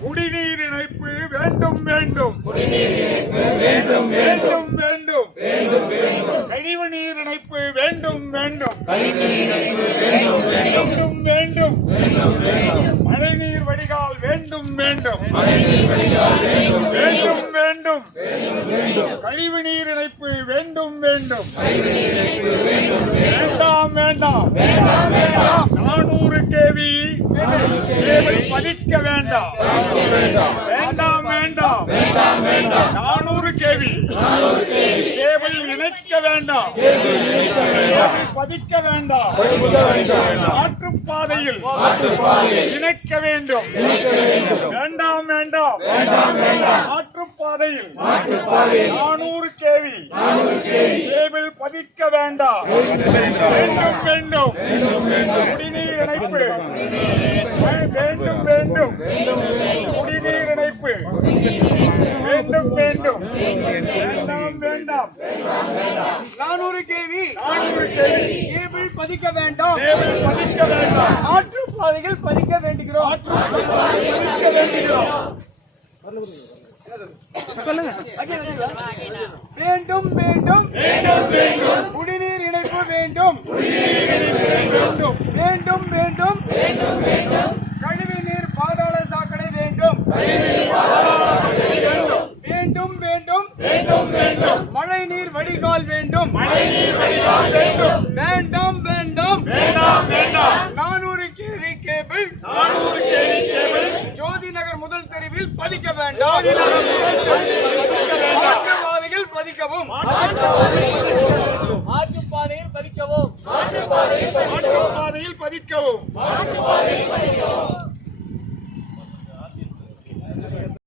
குடிநீர் இணைப்பு வேண்டும் வேண்டும் கழிவு நீர் இணைப்பு வேண்டும் வேண்டும் மழைநீர் வடிகால் வேண்டும் வேண்டும் கழிவு நீர் இணைப்பு வேண்டும் வேண்டும் வேண்டாம் 400 kV கேபிள் பதிக்க வேண்டாம் 400 kV கேபிள் இணைக்க வேண்டாம் பதிக்க வேண்டாம் மாற்றுப்பாதையில் இணைக்க வேண்டும் வேண்டாம் மாற்றுப்பாதையில் 400 kV கேபிள் பதிக்க வேண்டாம் வேண்டும் குடிநீர் இணைப்பு வேண்டும் குடிநீர் இணைப்பு வேண்டும் வேண்டாம் 400 kV கேபிள் பதிக்க வேண்டாம் மாற்றுப்பாதைகள் பதிக்க வேண்டுகிறோம் வேண்டும் குடிநீர் இணைப்பு வேண்டும் கழிவு நீர் பாதாள சாக்கடை வேண்டும் மழை நீர் வடிகால் வேண்டும் வேண்டாம் 400 kV கேபிள் ஜோதி நகர் முதல் தெருவில் பதிக்க வேண்டாம் மாற்றுப்பாதையில் பதிக்கவும் மாற்றுப்பாதையில் பதிக்கவும்